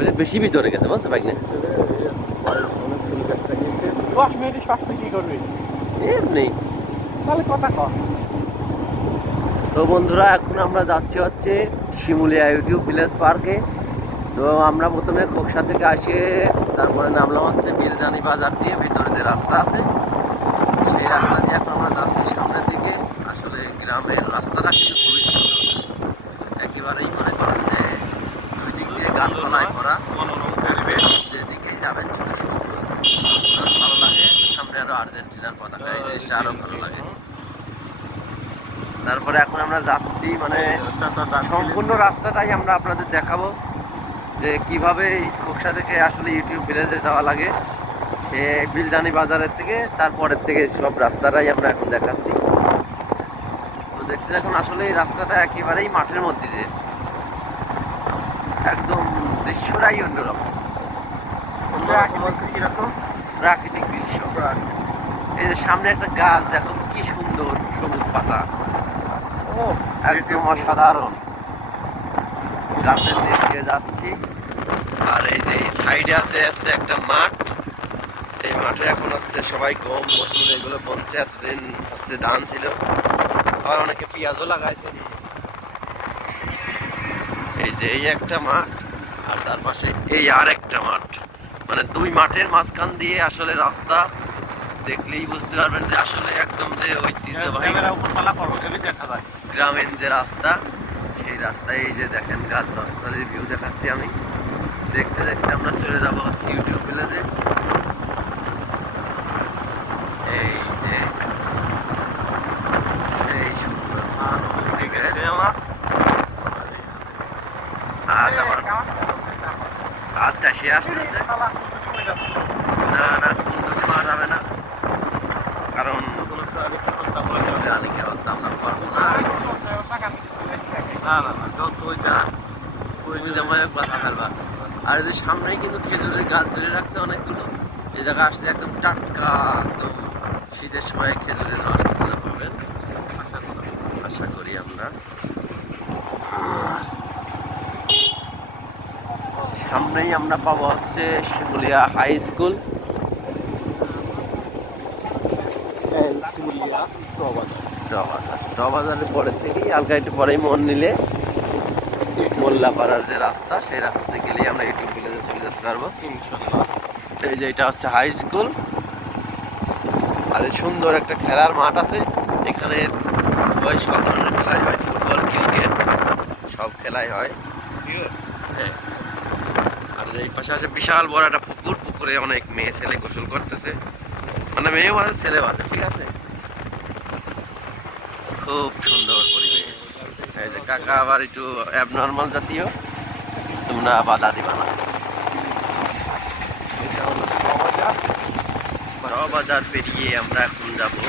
ওইটা বেশি ভিতরে গেছে বুঝতে পারি না এমনি তাহলে কথা কর। তো বন্ধুরা এখন আমরা যাচ্ছি হচ্ছে শিমুলিয়া ইউটিউব ভিলেজ পার্কে। তো আমরা প্রথমে খোকসা থেকে আসে তারপরে নামলাম হচ্ছে বিলজানি বাজার দিয়ে ভেতরে যে রাস্তা আছে সেই রাস্তা দিয়ে এখন আমরা যাচ্ছি সামনের দিকে। আসলে গ্রামের রাস্তাটা কিন্তু খুবই সুন্দর, একেবারেই মনে করেন যে দুই দিক দিয়ে গাছপালায় ভরা, যেদিকেই যাবেন শুধু সবুজ ভালো লাগে। সামনে আরো আর্জেন্টিনার পতাকা, এই জিনিসটা আরো ভালো লাগে। তারপরে এখন আমরা যাচ্ছি মানে সম্পূর্ণ রাস্তাটাই আমরা আপনাদের দেখাবো যে কিভাবে খোকসা থেকে আসলে ইউটিউব ভিলেজে যাওয়া লাগে, সে বিলজানি বাজারের থেকে তারপরের থেকে সব রাস্তাটাই আমরা এখন দেখাচ্ছি। তো দেখতে দেখুন আসলে এই রাস্তাটা একেবারেই মাঠের মধ্যে দিয়ে, একদম দৃশ্যটাই অন্যরকম, প্রাকৃতিক দৃশ্য। এই যে সামনে একটা গাছ দেখো কি সুন্দর সবুজ পাতা, একদম অসাধারণ। গাছের নিচ দিয়ে যাচ্ছি আর এই যে সাইডে আছে একটা মাঠ। এই মাঠে এখন হচ্ছে সবাই গম মসুর এগুলো বনছে, এতদিন হচ্ছে ধান ছিল, আবার অনেকে পেঁয়াজও লাগাইছে। এই যে এই একটা মাঠ আর তার পাশে এই আর একটা মাঠ, মানে দুই মাঠের মাঝখান দিয়ে আসলে রাস্তা দেখলেই বুঝতে পারবেন যে আসলে একদম যে ঐতিহ্যবাহী গ্রামীণ যে রাস্তা, সেই রাস্তায় এই যে দেখেন গাছ গাছালির ভিউ দেখাচ্ছি আমি। দেখতে দেখতে আমরা চলে যাবো হচ্ছে ইউটিউব ভিলেজে। এই যে সেই সুন্দর কাজটা সে আসতেছে না না কোন দিকে পাওয়া যাবে না, কারণ আমরা পারবো না। আর এদের সামনেই কিন্তু খেজুরের গাছ ধরে রাখছে অনেকগুলো। এই জায়গা আসলে একদম টাটকা, একদম শীতের সময় খেজুরের রস পাবেন আশা করি আমরা। সামনেই আমরা পাবো হচ্ছে শিমুলিয়া হাই স্কুল। বাজারের পরের থেকেই হালকা একটু পরেই মন নিলে মোল্লাপাড়ার যে রাস্তা, সেই রাস্তাতে গেলেই আমরা ইউটিউব ভিলেজে চলে যেতে পারবো। এই যে এটা হচ্ছে হাই স্কুল আর এই সুন্দর একটা খেলার মাঠ আছে। এখানে হয় সব ধরনের খেলাই হয়, ফুটবল ক্রিকেট সব খেলাই হয়। হ্যাঁ, আর এই পাশে আছে বিশাল বড় একটা পুকুর, পুকুরে অনেক মেয়ে ছেলে গোসল করতেছে, মানে মেয়েও আছে ছেলেও আছে, ঠিক আছে। খুব সুন্দর পরিবেশ। এই যে কাকা আবার একটু অ্যাবনর্মাল জাতীয়, তোমরা বাধা দিবা না। বাজার পেরিয়ে আমরা এখন যাবো